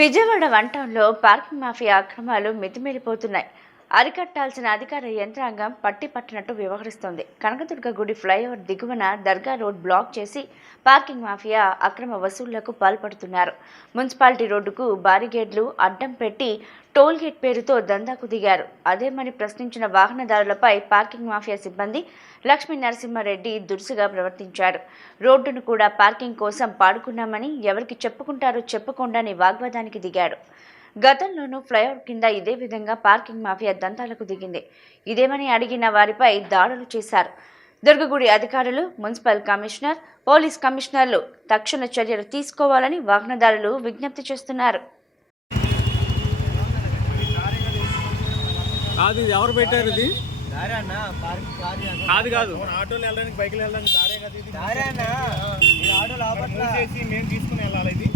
Vijayawada వంటంలో parking mafia అక్రమాలు మితిమీరిపోతున్నాయి. అరికట్టాల్సిన అధికార యంత్రాంగం పట్టి పట్టినట్టు వ్యవహరిస్తోంది. కనకదుర్గ గుడి ఫ్లైఓవర్ దిగువన దర్గా రోడ్ బ్లాక్ చేసి పార్కింగ్ మాఫియా అక్రమ వసూళ్ళకు పాల్పడుతున్నారు. మున్సిపాలిటీ రోడ్డుకు బారిగేడ్లు అడ్డం పెట్టి టోల్ గేట్ పేరుతో దందాకు దిగారు. అదేమని ప్రశ్నించిన వాహనదారులపై పార్కింగ్ మాఫియా సిబ్బంది లక్ష్మీ నరసింహారెడ్డి దురుసుగా ప్రవర్తించారు. రోడ్డును కూడా పార్కింగ్ కోసం పాడుకున్నామని ఎవరికి చెప్పుకుంటారో చెప్పకుండా వాగ్వాదానికి దిగాడు గతంలోనూ ఫ్లైఓవర్ కింద ఇదే విధంగా పార్కింగ్ మాఫియా దంతాలకు దిగింది. ఇదేమని అడిగిన వారిపై దాడులు చేశారు. దుర్గగుడి అధికారులు మున్సిపల్ కమిషనర్ పోలీస్ కమిషనర్లు తక్షణ చర్యలు తీసుకోవాలని వాహనదారులు విజ్ఞప్తి చేస్తున్నారు. కాదు ఇది ఎవరు పెట్టారు ఇది? దారే అన్న పార్క్ కాదు అన్న. కాదు కాదు. ఆటోలు వెళ్ళడానికి బైకులు వెళ్ళడానికి దారే కదా ఇది. దారే అన్న ఈ ఆటో లోపట్ల చేసి మేము తీసుకుని వెళ్ళాలి ఇది?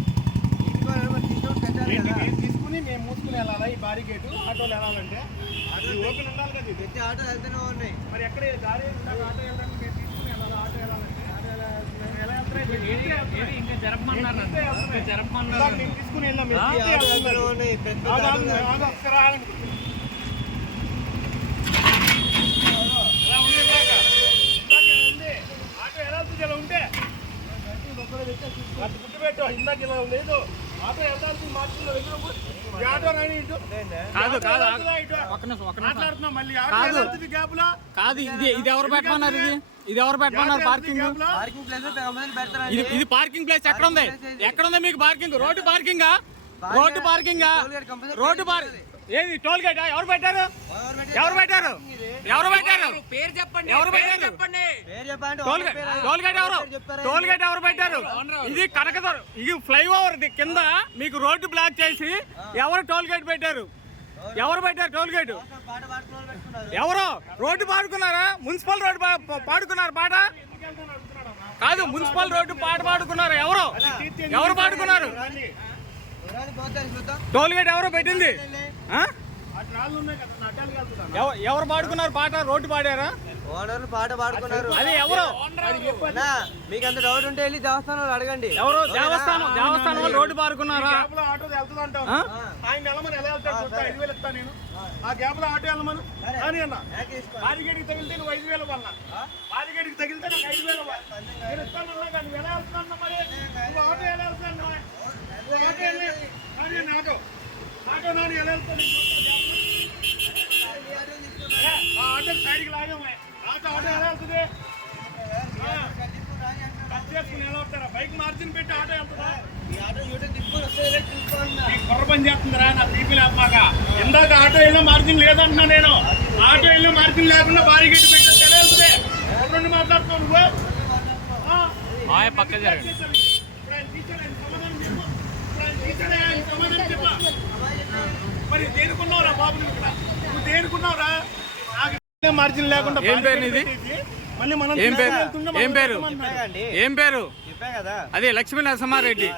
మేము మూసుకుని వెళ్ళాలా? ఈ బారిగేటు ఆటోలు వెళ్ళాలంటే? అది ఓపెన్ ఉండాలి కదా ఇది. ప్రతి ఆటో వెళ్తూనే ఉన్నాయి. మరి ఎక్కడ దారి ఆటో వెళ్ళడానికి మేము తీసుకుని వెళ్ళాలి? ఆటో వెళ్ళాలంటే? తీసుకుని వెళ్ళాం ఆటో ఇలా ఎలా ఉంటే గుర్తుపెట్టు. ఇందాక ఇలా లేదు. ఆటో ఆటో రాని ఇటు కాదు కాదు కాదు. ఇది ఇది ఎవరు పెట్టమన్నారు ఇది? ఇది ఎవరు పెట్టమన్నారు పార్కింగ్? పార్కింగ్ ఇది ఇది పార్కింగ్ ప్లేస్ ఎక్కడ ఉంది ఎక్కడ ఉంది మీకు పార్కింగ్? రోడ్డు పార్కింగా? రోడ్డు పార్కింగా? రోడ్డు పార్ ఏది టోల్ గేట్? ఎవరు పెట్టారు? ఎవరు పెట్టారు? ఎవరు పెట్టారు? పేరు చెప్పండి ఎవరు పెట్టారు? పేరు చెప్పండి టోల్ గేట్ టోల్ గేట్ ఎవరు టోల్ గేట్ ఎవరు పెట్టారు? ఇది కనకదొర ఇది ఫ్లైఓవర్ కింద మీకు రోడ్డు బ్లాక్ చేసి ఎవరు టోల్ గేట్ పెట్టారు ఎవరు పెట్టారు టోల్ గేట్ ఎవరు? రోడ్డు పాడుకున్నారా? మున్సిపల్ రోడ్డు పాడుకున్నారు పాట? కాదు మున్సిపల్ రోడ్డు పాట పాడుకున్నారు ఎవరు? ఎవరు పాడుకున్నారు? టోల్ గేట్ ఎవరు పెట్టింది? ఎవరు పాడుకున్నారు పాట? రోడ్డు పాడారా? ఓనర్లు పాట పాడుకున్నారు. అది ఎవరు? అన్నా, మీకు అంత డౌట్ ఉంటే వెళ్ళి దేవస్థానం వాళ్ళు అడగండి. ఎవరు? దేవస్థానం దేవస్థానం రోడ్డు పాడుకున్నారా? ఆటో వెళ్తుంది అంటాం ఆ? ఆయన వెళ్ళమని ఎలా వెళ్తాడు ఐదు వేలు ఇస్తా నేను. ఆ గ్యాప్లో ఆటో వెళ్ళమను అని అన్న. బారిగేడికి తగిలితే నువ్వు ఐదు వేలు వల్ల బారిగేడికి తగిలితే నాకు ఐదు వేలు. నేను ఇస్తాను కానీ ఎలా మరి? నువ్వు ఆటో ఎలా వెళ్తాను నువ్వు ఆటో వెళ్ళి ఆటో బైక్ మార్జిన్ పెట్టి ఆటో వెళ్తుందా? ఈ ఆటో యూటర్న్ తిప్పుకొని వస్తే చూసుకోండి ఈ కుర్ర పని చేస్తుందిరా నా బీపీ లేపాక ఇందాక ఆటో వెళ్ళి మార్జిన్ లేదంటున్నా నేను. ఆటో వెళ్ళి మార్జిన్ లేకుండా భారీ గట్టి పెట్టే తెలియదులే ఎప్పుడు మాట్లాడుతున్నావు నువ్వు? పక్క జరగండి. మరి దేనికున్నావురా బాబు నువ్వు ఇక్కడ? నువ్వు దేనికున్నావురా? నాకు మార్జిన్ లేకుండా ఏం పేరు నీది? మళ్ళీ మనం ఏం పేరు? ఏం పేరు? ఏం పేరు? అదే లక్ష్మీ నరసింహారెడ్డి